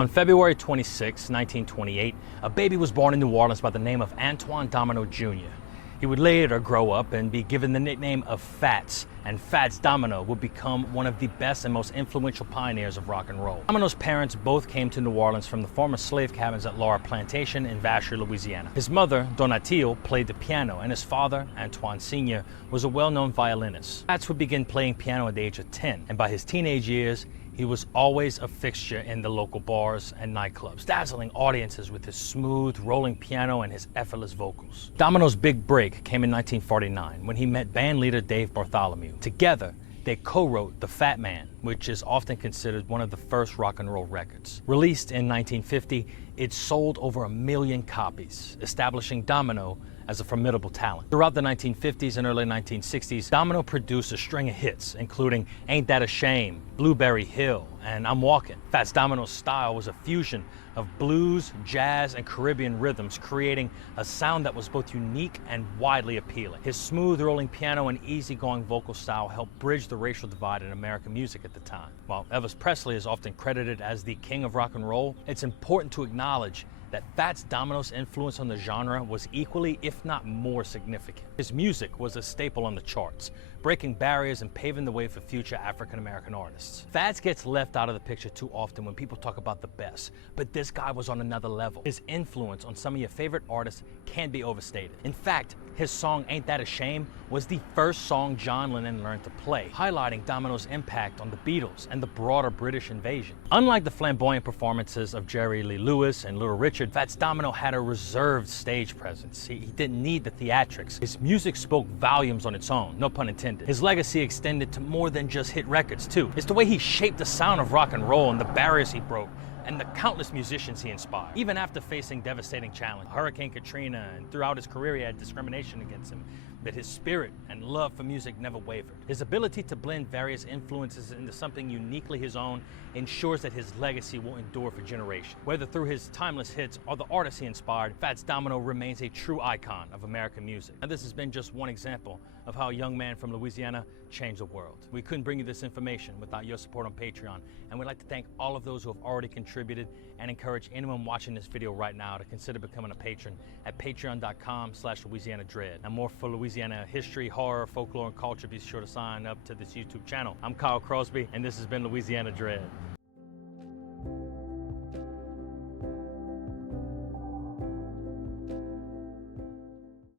On February 26, 1928, a baby was born in New Orleans by the name of Antoine Domino Jr. He would later grow up and be given the nickname of Fats, and Fats Domino would become one of the best and most influential pioneers of rock and roll. Domino's parents both came to New Orleans from the former slave cabins at Laura Plantation in Vacherie, Louisiana. His mother, Donatille, played the piano, and his father, Antoine Sr., was a well-known violinist. Fats would begin playing piano at the age of 10, and by his teenage years, he was always a fixture in the local bars and nightclubs, dazzling audiences with his smooth, rolling piano and his effortless vocals. Domino's big break came in 1949 when he met band leader Dave Bartholomew. Together, they co-wrote The Fat Man, which is often considered one of the first rock and roll records. Released in 1950, it sold over 1 million copies, establishing Domino as a formidable talent. Throughout the 1950s and early 1960s, Domino produced a string of hits, including Ain't That a Shame, Blueberry Hill, and I'm Walkin'. Fats Domino's style was a fusion of blues, jazz, and Caribbean rhythms, creating a sound that was both unique and widely appealing. His smooth rolling piano and easygoing vocal style helped bridge the racial divide in American music at the time. While Elvis Presley is often credited as the king of rock and roll, it's important to acknowledge that Fats Domino's influence on the genre was equally, if not more, significant. His music was a staple on the charts, breaking barriers and paving the way for future African-American artists. Fats gets left out of the picture too often when people talk about the best, but this guy was on another level. His influence on some of your favorite artists can't be overstated. In fact, his song Ain't That a Shame was the first song John Lennon learned to play, highlighting Domino's impact on the Beatles and the broader British invasion. Unlike the flamboyant performances of Jerry Lee Lewis and Little Richard, Fats Domino had a reserved stage presence. He didn't need the theatrics. His music spoke volumes on its own, no pun intended. His legacy extended to more than just hit records too. It's the way he shaped the sound of rock and roll and the barriers he broke, and the countless musicians he inspired. Even after facing devastating challenge, Hurricane Katrina, and throughout his career he had discrimination against him, but his spirit and love for music never wavered. His ability to blend various influences into something uniquely his own ensures that his legacy will endure for generations. Whether through his timeless hits or the artists he inspired, Fats Domino remains a true icon of American music. And this has been just one example of how a young man from Louisiana changed the world. We couldn't bring you this information without your support on Patreon, and we'd like to thank all of those who have already contributed and encourage anyone watching this video right now to consider becoming a patron at patreon.com/Louisiana Dread. And more for Louisiana history, horror, folklore, and culture, be sure to sign up to this YouTube channel. I'm Kyle Crosby, and this has been Louisiana Dread.